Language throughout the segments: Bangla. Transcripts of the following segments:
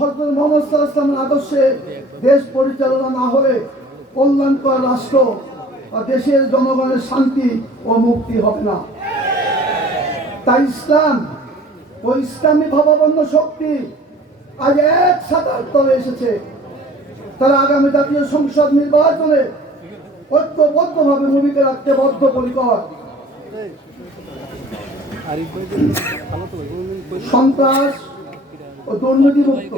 হজরত মোহাম্মদ সাল্লাল্লাহু আদর্শে দেশ পরিচালনা না হলে কল্যাণকর রাষ্ট্র বা দেশের জনগণের শান্তি ও মুক্তি হবে না। তাই ইসলাম ও ইসলামী ভাবাপন্ন শক্তি আজ এক সাতার তলে এসেছে। তারা আগামী জাতীয় সংসদ নির্বাচনে ঐক্যবদ্ধভাবে ভূমিকা রাখতে বদ্ধপরিকর। সন্ত্রাস ও দুর্নীতিমুক্ত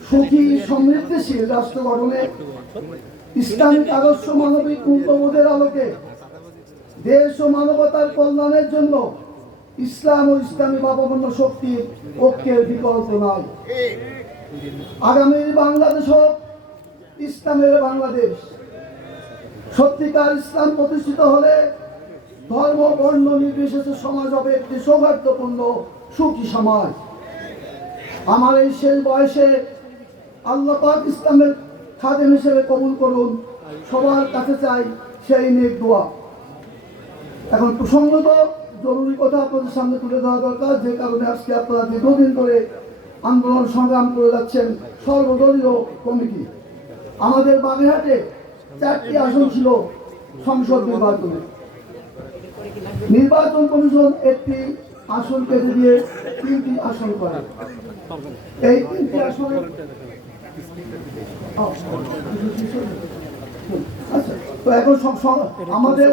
সুখী, সমৃদ্ধিশীল রাষ্ট্র গঠনে ইসলামিক আদর্শ মানবিক মূল্যবোধের আলোকে দেশ ও মানবতার কল্যাণের জন্য ইসলাম ও ইসলামী ভাবাপন্ন শক্তির ঐক্যের বিকল্প নাই আগামী বাংলাদেশ হোক, ইসলামের বাংলাদেশ। সত্যিকার ইসলাম প্রতিষ্ঠিত হলে ধর্ম, বর্ণ, নির্বিশেষে সমাজ হবে একটি সৌহার্দ্যপূর্ণ সুখী সমাজ। আমার এই শেষ বয়সে আল্লাহ পাক ইসলামের খাদেম হিসেবে কবুল করুন। সবার কাছে চাই সেই নেক দোয়া। এখন প্রসঙ্গত জরুরি কথা আপনাদের সামনে তুলে দেওয়া দরকার, যে কারণে আজকে আপনারা দীর্ঘদিন ধরে আন্দোলন সংগ্রাম করে যাচ্ছেন সর্বদলীয় কমিটি। আমাদের বাগেরহাটে চারটি আসন ছিল সংসদ নির্বাচনে। নির্বাচন কমিশন একটি আসন কেটে দিয়ে তিনটি আসন করে এই তিনটি আসনে আচ্ছা তো এখন সব আমাদের